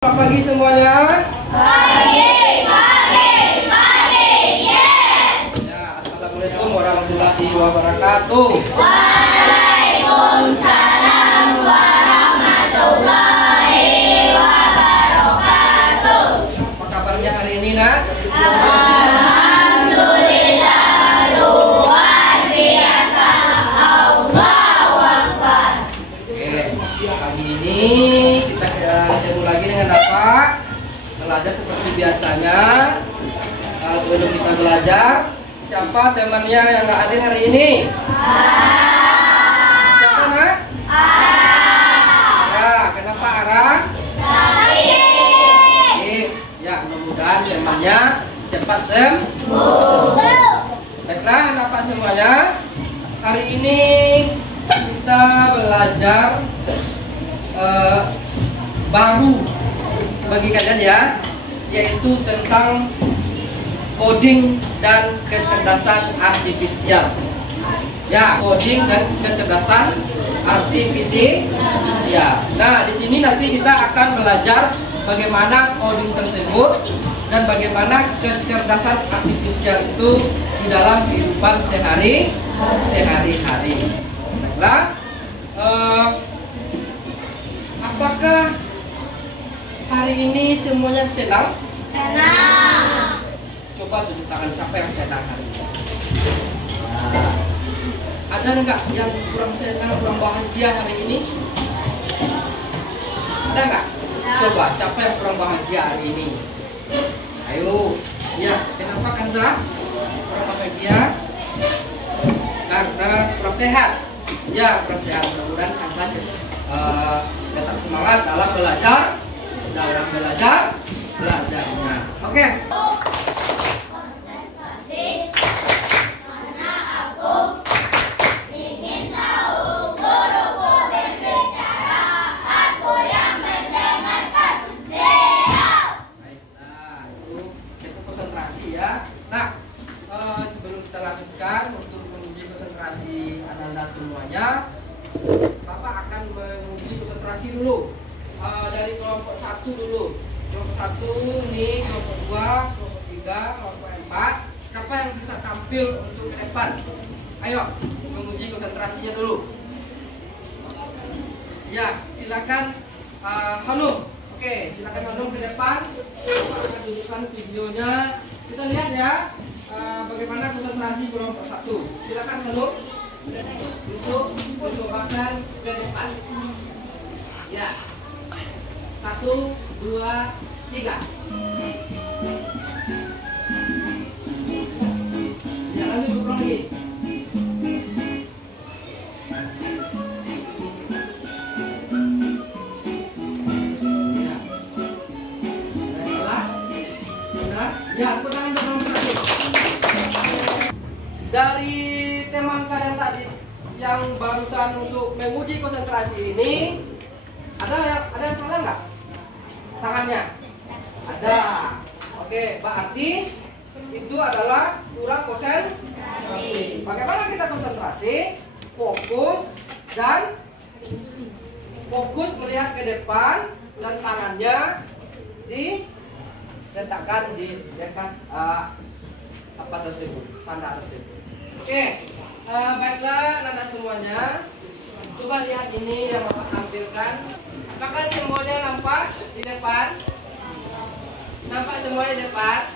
Selamat pagi semuanya. Pagi, yes. Ya, assalamualaikum warahmatullahi wabarakatuh. Waalaikumsalam warahmatullahi wabarakatuh. Apa kabarnya hari ini, Nak? Alhamdulillah luar biasa. Allahu Akbar. Oke, pagi ini kita ketemu lagi dengan apa? Belajar seperti biasanya. Sebelum kita belajar, siapa temannya yang nggak hadir hari ini? Siapa, Nak? Ya, kenapa Ara? Sakit. Ya, mudah-mudahan temannya cepat sembuh. Baiklah, kenapa semuanya? Hari ini kita belajar baru bagi kalian ya, yaitu tentang coding dan kecerdasan artifisial. Ya, coding dan kecerdasan artifisial. Nah, di sini nanti kita akan belajar bagaimana coding tersebut dan bagaimana kecerdasan artifisial itu di dalam kehidupan sehari-hari. Baiklah, apakah hari ini semuanya senang? Senang. Coba tunjuk tangan siapa yang senang hari ini. Nah, ada nggak yang kurang senang, kurang bahagia hari ini? Ada nggak? Coba siapa yang kurang bahagia hari ini? Ayo, ya, kenapa Kanza? Kurang bahagia? Karena kurang sehat. Ya, kurang sehat. Mudah-mudahan Kanza tetap semangat dalam belajarnya. Oke. Konsentrasi karena aku ingin tahu guruku berbicara, aku yang mendengarkan. Siap. Baiklah, itu konsentrasi ya. Nah, sebelum kita lanjutkan untuk menguji konsentrasi Anda semuanya, Bapak akan menguji konsentrasi dulu. Dari kelompok 1 dulu. Kelompok 1 ini, kelompok 2, kelompok 3, kelompok 4. Siapa yang bisa tampil untuk ke depan? Ayo, menguji konsentrasinya dulu. Ya, silakan Hanum. Oke, silakan Hanum ke depan. Bapak akan tunjukkan videonya. Kita lihat ya, bagaimana konsentrasi kelompok 1. Silakan Hanum untuk mencobakan ke depan. Ya. 1, 2, 3. Ya, lanjut ulang lagi. Ya. Baiklah. Benar? Ya, tepuk tangan untuk nomor 1. Dari teman kalian tadi yang barusan untuk menguji konsentrasi ini, ada yang salah nggak? Tangannya ada. Oke, berarti itu adalah kurang konsentrasi. Bagaimana kita konsentrasi? Fokus melihat ke depan dan tangannya diletakkan di dekat apa tersebut, tanda tersebut. Oke, baiklah Anda semuanya. Coba lihat ini yang Bapak tampilkan. Apakah semuanya nampak di depan? Nampak semuanya di depan?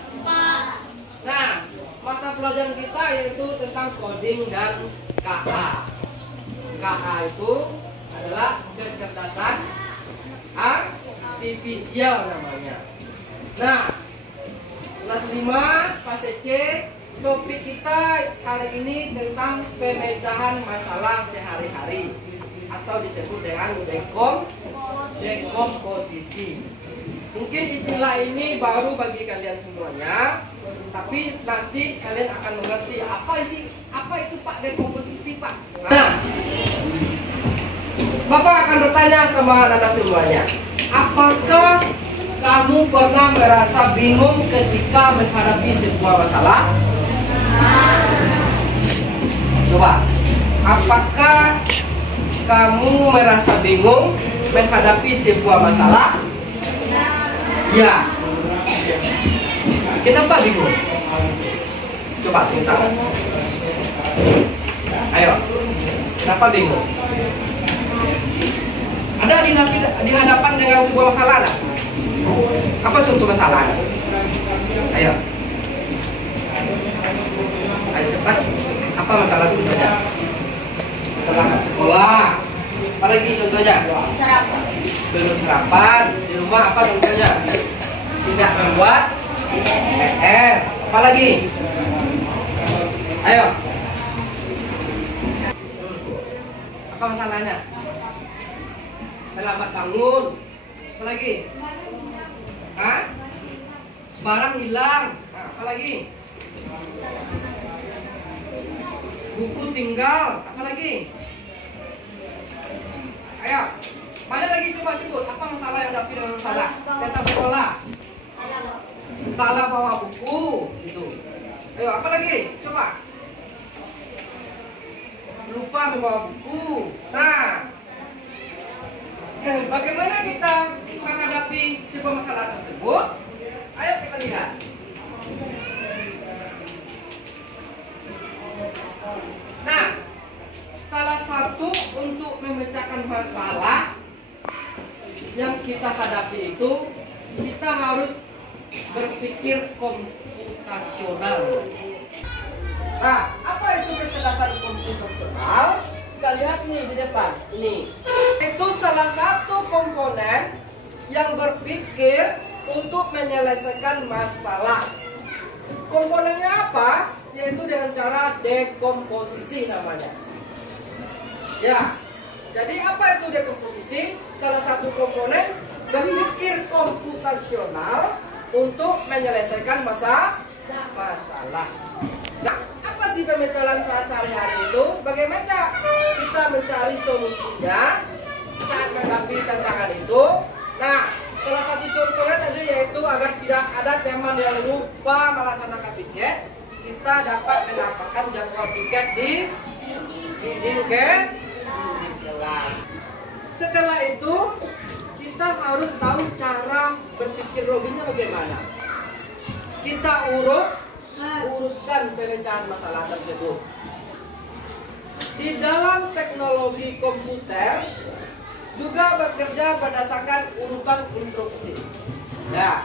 Nah, mata pelajaran kita yaitu tentang coding dan KA. KA itu adalah kecerdasan artifisial namanya. Nah, kelas 5 fase C, topik kita hari ini tentang pemecahan masalah sehari-hari atau disebut dengan dekomposisi. Mungkin istilah ini baru bagi kalian semuanya, tapi nanti kalian akan mengerti apa itu Pak dekomposisi Pak. Nah, Bapak akan bertanya sama Anda semuanya, apakah kamu pernah merasa bingung ketika menghadapi sebuah masalah? Coba, apakah kamu merasa bingung menghadapi sebuah masalah? Ya. Kenapa bingung? Coba cerita. Ayo. Kenapa bingung? Ada di hadapan dengan sebuah masalah ada? Apa contoh masalah? Ayo. Ayo cepat. Apa masalah itu saja? Masalah sekolah. Apalagi contohnya? Sarapan. Belum sarapan. Di rumah apa contohnya? Tidak membuat PR. Apalagi? Ayo. Apa masalahnya? Terlambat bangun. Apalagi? Hah? Barang hilang. Nah, apalagi? Buku tinggal. Apalagi? Ayo. Mana lagi coba sebut? Apa masalah yang dihadapi dengan masalah? Tentang sekolah. Salah bawa buku. Itu. Ayo, apa lagi? Coba. Lupa membawa buku. Nah, bagaimana kita menghadapi sebuah masalah tersebut? Ayo kita lihat. Nah, salah satu untuk memecahkan masalah yang kita hadapi itu, kita harus berpikir komputasional. Nah, apa itu kecerdasan komputasional? Kita lihat ini di depan. Ini itu salah satu komponen yang berpikir untuk menyelesaikan masalah. Komponennya apa? Yaitu dengan cara dekomposisi namanya. Ya. Jadi apa itu dekomposisi? Salah satu komponen berpikir komputasional untuk menyelesaikan masalah. Nah, apa sih pemecahan sehari-hari itu? Bagaimana kita mencari solusinya saat menghadapi tantangan itu? Nah, salah satu contohnya tadi yaitu agar tidak ada teman yang lupa melaksanakan piket, kita dapat mendapatkan jadwal piket di kelas. Setelah itu kita harus tahu cara berpikir logisnya bagaimana. Kita urutkan pemecahan masalah tersebut. Di dalam teknologi komputer juga bekerja berdasarkan urutan instruksi. Ya,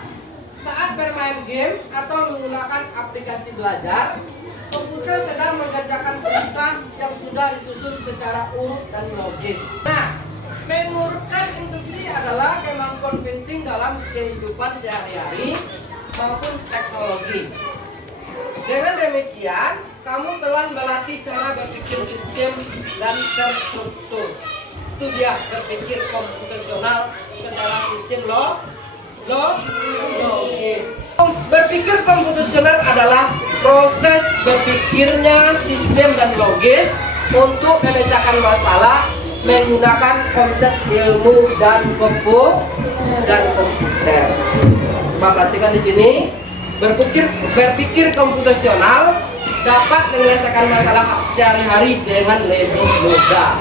saat bermain game atau menggunakan aplikasi belajar, komputer sedang mengerjakan perintah yang sudah disusun secara urut dan logis. Nah, mengurutkan instruksi adalah kemampuan penting dalam kehidupan sehari-hari maupun teknologi. Dengan demikian, kamu telah melatih cara berpikir sistem dan terstruktur. Itu dia berpikir komputasional secara sistem logis. Berpikir komputasional adalah proses berpikirnya sistem dan logis untuk memecahkan masalah menggunakan konsep ilmu dan komputer. Coba perhatikan di sini. Berpikir komputasional dapat menyelesaikan masalah sehari-hari dengan lebih mudah.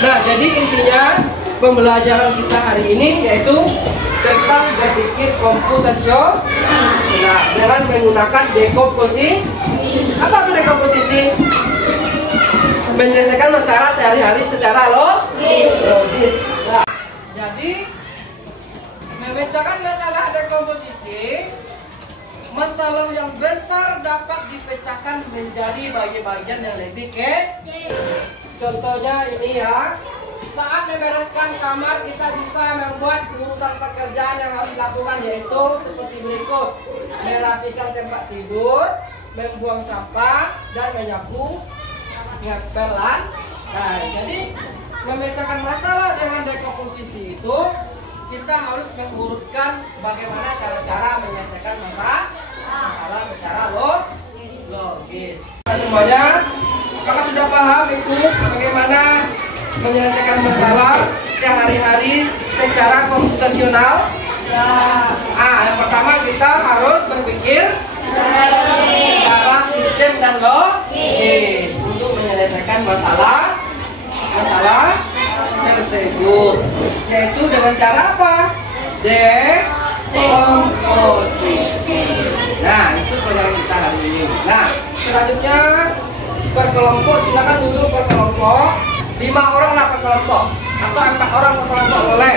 Nah, jadi intinya pembelajaran kita hari ini yaitu tentang berpikir komputasional dengan menggunakan dekomposisi. Apa itu dekomposisi? Menyelesaikan masalah sehari-hari secara logis. Nah, jadi memecahkan masalah dekomposisi, masalah yang besar dapat dipecahkan menjadi bagian-bagian yang lebih kecil. Contohnya ini ya, saat membereskan kamar kita bisa membuat urutan pekerjaan yang harus dilakukan, yaitu seperti berikut: merapikan tempat tidur, membuang sampah, dan menyapu ngepelan. Nah, jadi memecahkan masalah dengan dekomposisi itu kita harus mengurutkan bagaimana cara-cara menyelesaikan masalah secara logis. Semuanya, apakah sudah paham itu bagaimana menyelesaikan masalah sehari-hari secara komputasional? Ya. Yang pertama kita harus berpikir secara sistem dan logis untuk menyelesaikan masalah tersebut, yaitu dengan cara apa? Dekomposisi. 5 orang lah per kelompok atau 4 orang per kelompok boleh.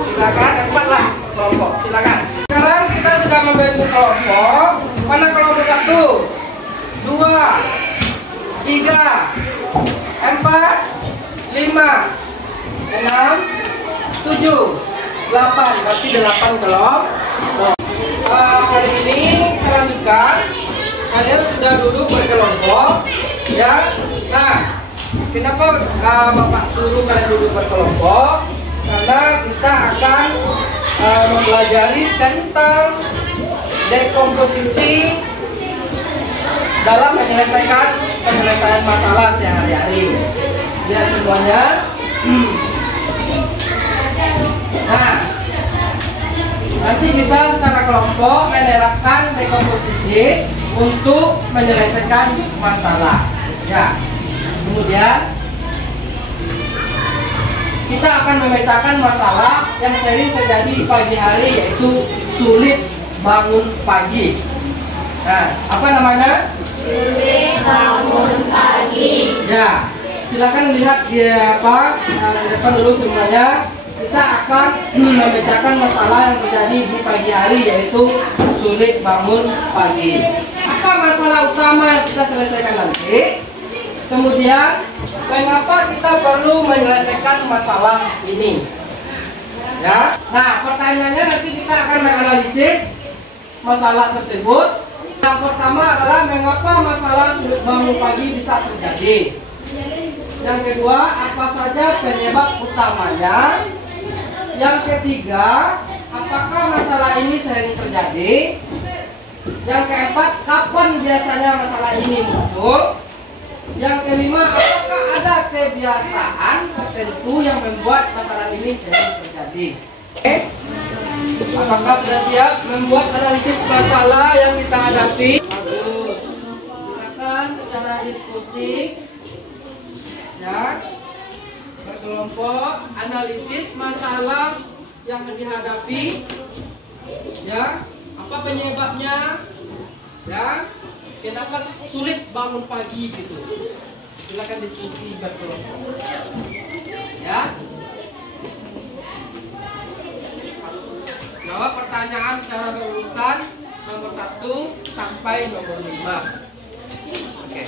Silakan, 4 lah per kelompok. Silakan. Sekarang kita sudah membentuk kelompok. Mana kelompok 1, 2, 3, 4, 5, 6, 7, 8. Berarti 8 kelompok. Hari ini kita lanjutkan. Kalian sudah duduk berkelompok, ya. Nah, kenapa Bapak suruh kalian duduk berkelompok? Karena kita akan mempelajari tentang dekomposisi dalam penyelesaian masalah sehari-hari. Lihat semuanya. Nah, nanti kita secara kelompok menerapkan dekomposisi untuk menyelesaikan masalah. Ya. Kemudian kita akan memecahkan masalah yang sering terjadi di pagi hari, yaitu sulit bangun pagi. Nah, apa namanya? Sulit bangun pagi. Ya. Silakan lihat di depan dulu semuanya. Kita akan memecahkan masalah yang terjadi di pagi hari, yaitu sulit bangun pagi. Apa masalah utama yang kita selesaikan nanti? Kemudian, mengapa kita perlu menyelesaikan masalah ini? Ya. Nah, pertanyaannya nanti kita akan menganalisis masalah tersebut. Yang pertama adalah mengapa masalah sulit bangun pagi bisa terjadi. Yang kedua, apa saja penyebab utamanya? Yang ketiga, apakah masalah ini sering terjadi? Yang keempat, kapan biasanya masalah ini muncul? Yang kelima, apakah ada kebiasaan tertentu yang membuat masalah ini sering terjadi? Oke? Apakah sudah siap membuat analisis masalah yang kita hadapi? Bagus. Silakan secara diskusi, ya, berkelompok, analisis masalah yang dihadapi, ya, apa penyebabnya, ya, kenapa sulit bangun pagi gitu. Silakan diskusi berkelompok, ya. Jawab pertanyaan secara berurutan nomor 1 sampai nomor 5. Oke.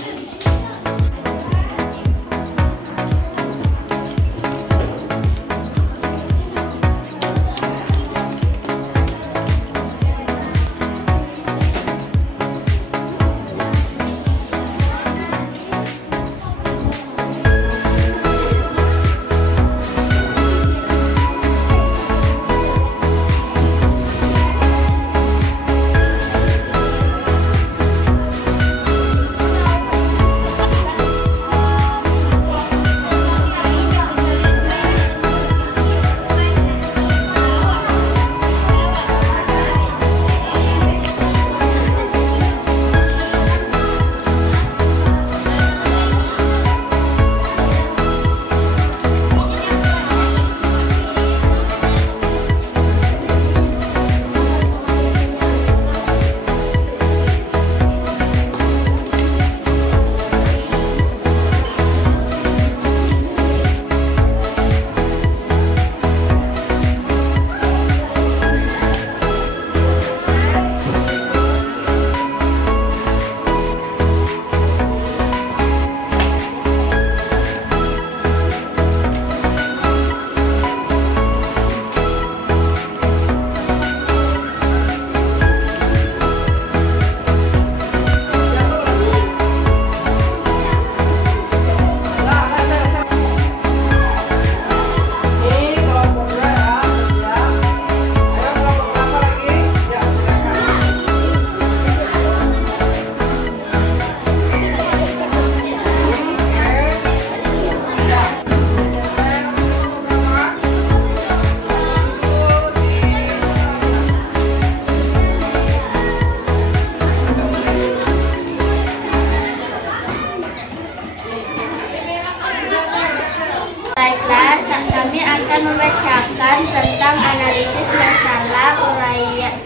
tentang analisis masalah,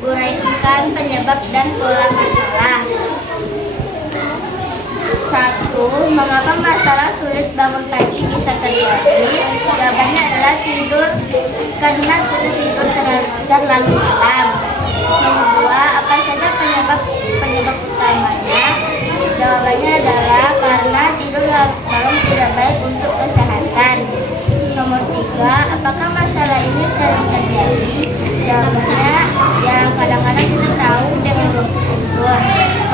uraikan penyebab dan pola masalah. 1. mengapa masalah sulit bangun pagi bisa terjadi? Jawabannya adalah tidur, karena kita tidur terlalu malam. Nomor 2, apa saja penyebab utamanya? Jawabannya adalah karena tidur malam tidak baik untuk kesehatan. Nomor 3, apakah masalah ini sering terjadi? Jawabannya, yang kadang-kadang kita tahu dengan waktu tidur.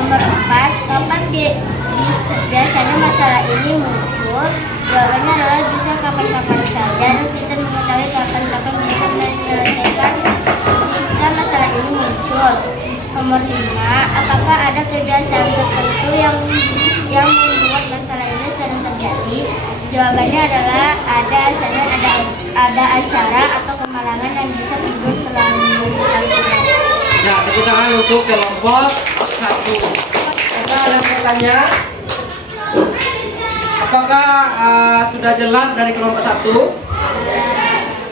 Nomor 4, kapan biasanya masalah ini muncul? Jawabannya adalah bisa kapan-kapan saja, dan kita mengetahui kapan-kapan bisa menyelesaikan masalah ini muncul. Nomor 5, apakah ada kebiasaan tertentu yang membuat masalah ini sering terjadi? Jawabannya adalah ada acara atau kemalangan yang bisa tidur terlalu lama. Ya, tepuk tangan untuk kelompok 1. Kita ada bertanya. Apakah sudah jelas dari kelompok 1?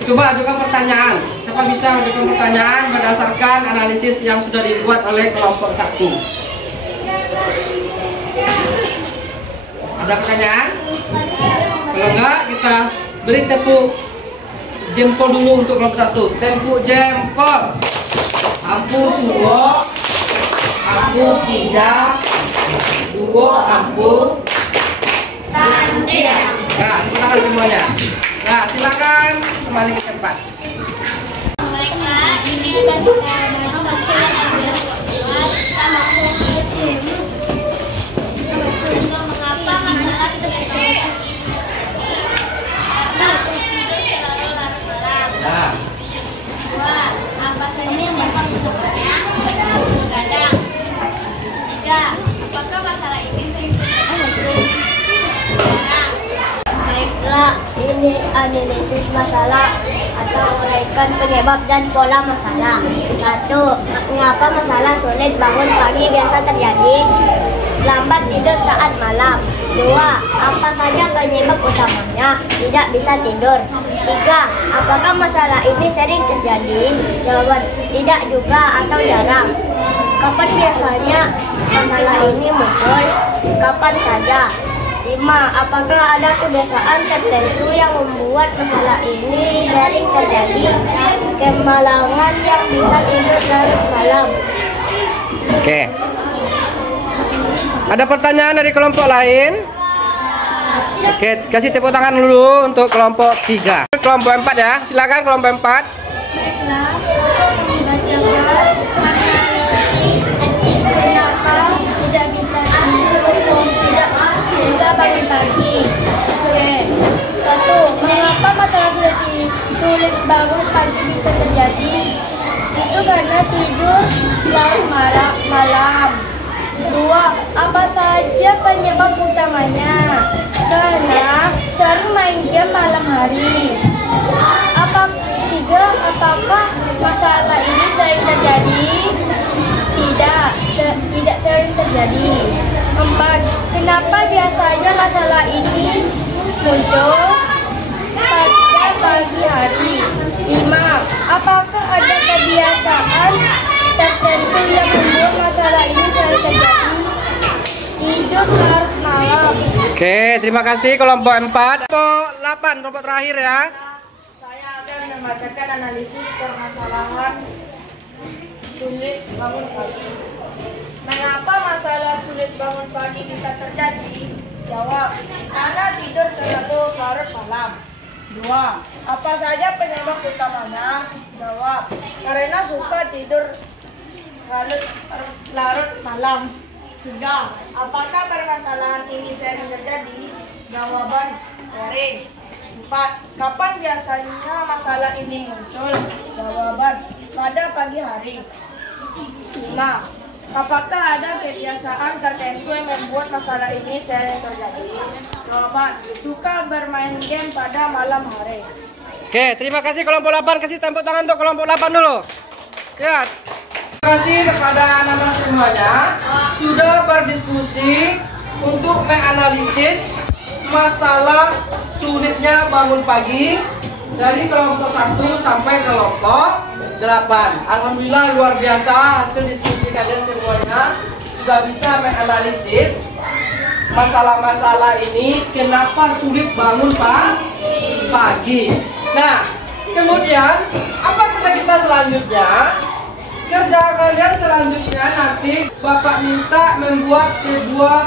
Coba ajukan pertanyaan. Siapa bisa mengajukan pertanyaan berdasarkan analisis yang sudah dibuat oleh kelompok 1? Ada pertanyaan? Kalau enggak, kita beri tepuk jempol dulu untuk kelompok 1. Tepuk jempol. Ampu suwo, ampu tiga, duo ampu sandia. Nah, tepuk tangan semuanya. Nah, silakan kembali ke tempat. Baiklah, ini akan kita mengapa masalah terjadi? Karena tidur selalu larut malam. 2, apa saja yang memang sebetulnya? Kadang. 3, apakah masalah ini sering terjadi? Sekarang. Baiklah, ini analisis masalah atau uraikan penyebab dan pola masalah. 1. Mengapa masalah sulit bangun pagi biasa terjadi? Lambat tidur saat malam. 2. Apa saja penyebab utamanya? Tidak bisa tidur. 3. Apakah masalah ini sering terjadi? Jawaban, tidak juga atau jarang. Kapan biasanya masalah ini muncul? Kapan saja. 5. Apakah ada kebiasaan tertentu yang membuat masalah ini sering terjadi? Kemalangan yang bisa tidur larut malam. Oke. Ada pertanyaan dari kelompok lain? Oke, kasih tepuk tangan dulu untuk kelompok 3. Kelompok 4 ya, silakan kelompok 4. Baiklah, bacalah kenapa tidak bisa pagi-pagi. Oke. 1. Mengapa masalah sulit bangun pagi bisa terjadi? Itu karena tidur larut malam. 2. Apa saja penyebab utamanya? Karena sering main game malam hari. 3. Apakah masalah ini sering terjadi? Tidak sering terjadi. 4. Kenapa biasanya masalah ini muncul pada pagi hari? 5. Apakah ada kebiasaan tertentu yang membuat masalah ini sering terjadi? Tidur larut malam. Oke, terima kasih kelompok 4. Kelompok 8, kelompok terakhir ya. Saya akan membacakan analisis permasalahan sulit bangun pagi. Mengapa masalah sulit bangun pagi bisa terjadi? Jawab, karena tidur terlalu larut malam. 2. Apa saja penyebab utamanya? Jawab, karena suka tidur larut malam. 3. Apakah permasalahan ini sering terjadi? Jawaban, sering. 4. Kapan biasanya masalah ini muncul? Jawaban, pada pagi hari. 5. Apakah ada kebiasaan tertentu yang membuat masalah ini sering terjadi? Jawaban, suka bermain game pada malam hari. Oke, terima kasih kelompok 8. Kasih tepuk tangan untuk kelompok 8 dulu. Ya. Terima kasih kepada anak-anak semuanya sudah berdiskusi untuk menganalisis masalah sulitnya bangun pagi dari kelompok 1 sampai kelompok 8. Alhamdulillah luar biasa hasil diskusi kalian semuanya sudah bisa menganalisis masalah-masalah ini kenapa sulit bangun pagi. Nah, kemudian apa kata kita selanjutnya? Kerja kalian selanjutnya nanti Bapak minta membuat sebuah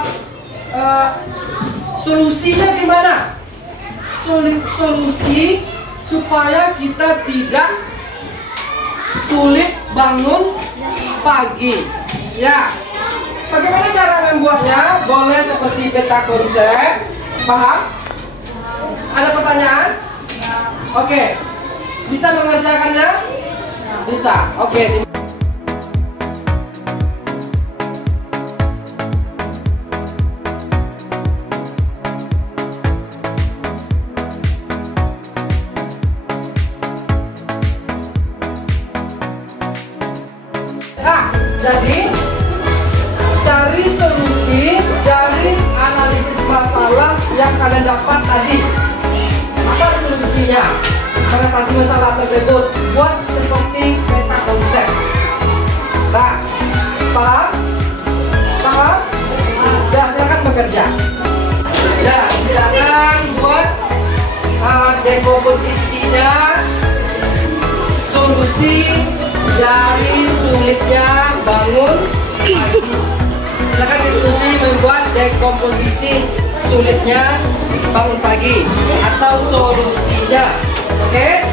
solusinya di mana? Solusi supaya kita tidak sulit bangun pagi. Ya. Bagaimana cara membuatnya? Boleh seperti peta konsep. Paham? Ada pertanyaan? Oke. Bisa mengerjakannya? Bisa. Oke. Nah, jadi cari solusi dari analisis masalah yang kalian dapat tadi. Apa solusinya? Mengatasi masalah tersebut. Buat seperti peta konsep. Nah, paham? Paham? Ya, silakan bekerja. Ya, silakan buat dekomposisinya, solusi dari sulitnya bangun pagi. Silakan diskusi membuat dekomposisi sulitnya bangun pagi atau solusinya. Oke?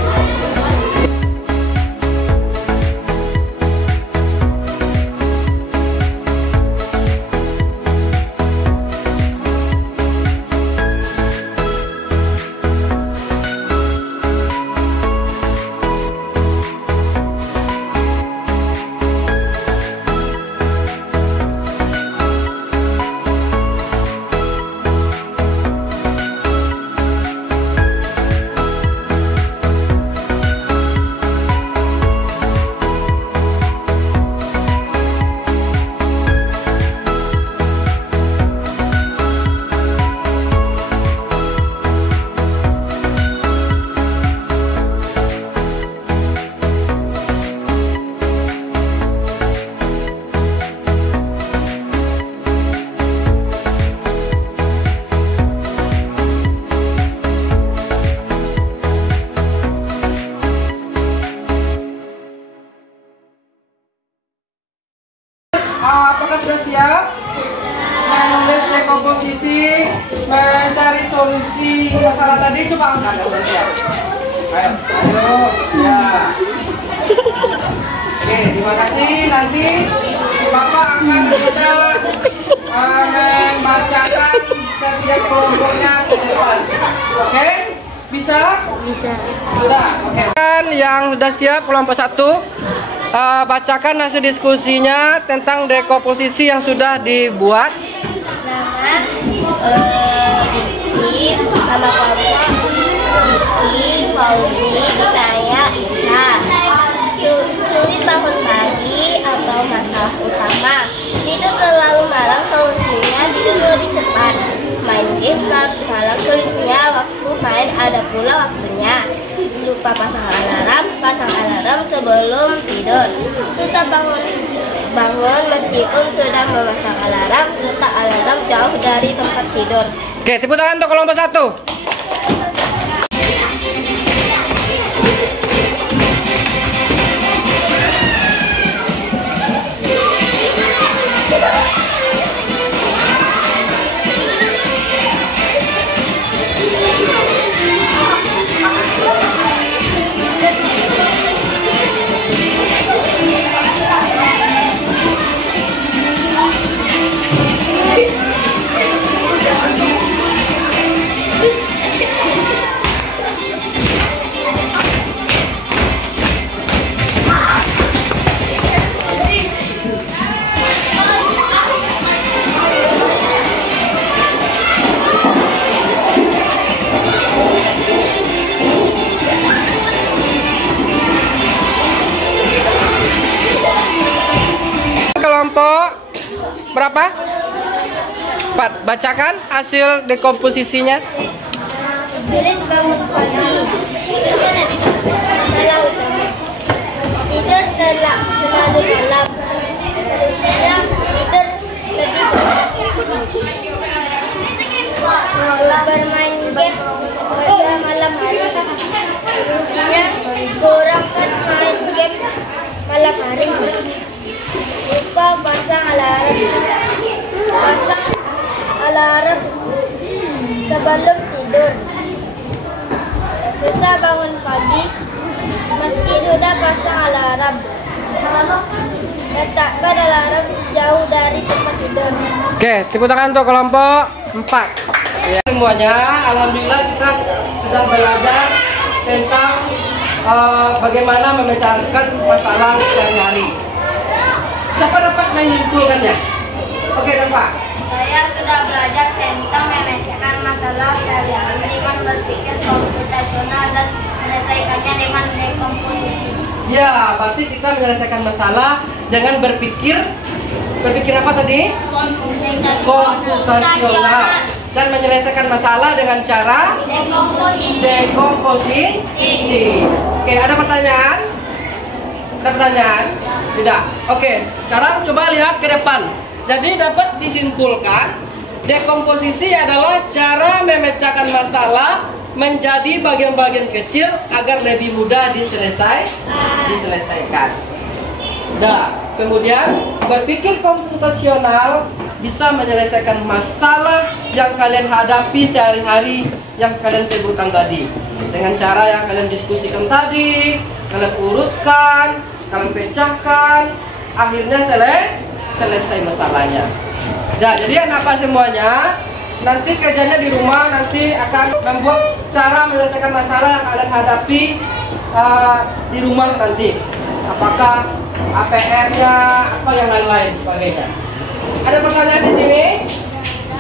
Apakah sudah siap? Menulis dekomposisi, mencari solusi masalah tadi, coba angkat. Sudah siap? Ayo, ya. Oke, terima kasih. Nanti Bapak akan bisa membacakan setiap kelompoknya ke depan. Oke? Bisa? Bisa. Sudah. Oke. Yang sudah siap kelompok 1. Bacakan hasil diskusinya tentang dekomposisi yang sudah dibuat. Nama Diki, nama kelompok Diki, Fauzi, Dikaya, Ica. Sulit bangun pagi atau masalah utama. Tidur terlalu malam, solusinya tidur lebih cepat. Main game malam, solusinya waktu main ada pula waktunya. Lupa pasang alarm sebelum tidur. Susah bangun meskipun sudah memasang alarm, letak alarm jauh dari tempat tidur. Oke, tepuk tangan untuk kelompok 1. Kelompok berapa? 4. Bacakan hasil dekomposisinya. Sulit bangun pagi. Masalah utama. Tidur terlalu malam. Solusinya tidur lebih cepat. Paginya kurangkan main game malam hari. Lupa pasang alarm sebelum tidur. Susah bangun pagi meski sudah pasang alarm. Letakkan alarm jauh dari tempat tidur. Oke, tepuk tangan untuk kelompok 4. Ya, semuanya, alhamdulillah kita sudah belajar tentang bagaimana memecahkan masalah sehari-hari. Siapa dapat menyimpulkannya? Oke, Pak. Saya sudah belajar tentang memecahkan masalah sehari-hari dengan berpikir komputasional dan menyelesaikannya dengan dekomposisi. Ya, berarti kita menyelesaikan masalah dengan berpikir apa tadi? Komputasional. Dan menyelesaikan masalah dengan cara dekomposisi. Oke, ada pertanyaan? Ada pertanyaan? Tidak. Oke, sekarang coba lihat ke depan. Jadi dapat disimpulkan, dekomposisi adalah cara memecahkan masalah menjadi bagian-bagian kecil agar lebih mudah diselesaikan. Nah, kemudian berpikir komputasional bisa menyelesaikan masalah yang kalian hadapi sehari-hari yang kalian sebutkan tadi dengan cara yang kalian diskusikan tadi, kalian urutkan, kalian pecahkan, akhirnya selesai masalahnya. Nah, jadi apa semuanya? Nanti kerjanya di rumah nanti akan membuat cara menyelesaikan masalah yang kalian hadapi di rumah nanti. Apakah APR-nya, apa yang lain-lain sebagainya. Ada pertanyaan di sini?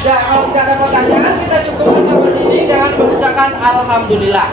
Ya, kalau tidak ada pertanyaan, kita cukupkan sampai sini dengan mengucapkan alhamdulillah.